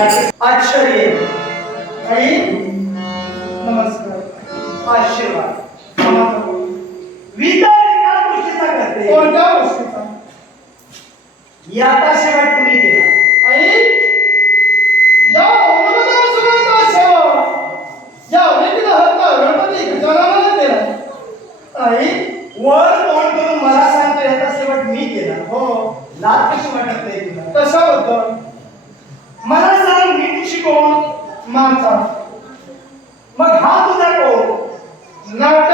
आश्चर्य. आई नमस्कार. आशीर्वाद. विचार एका गोष्टीचा करते. कोणत्या गोष्टीचा? याचा शेवट तुम्ही केला कोण माणसाचा मग हा तुझा कोण नाट्य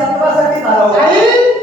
सत्वासाठी झाला होता.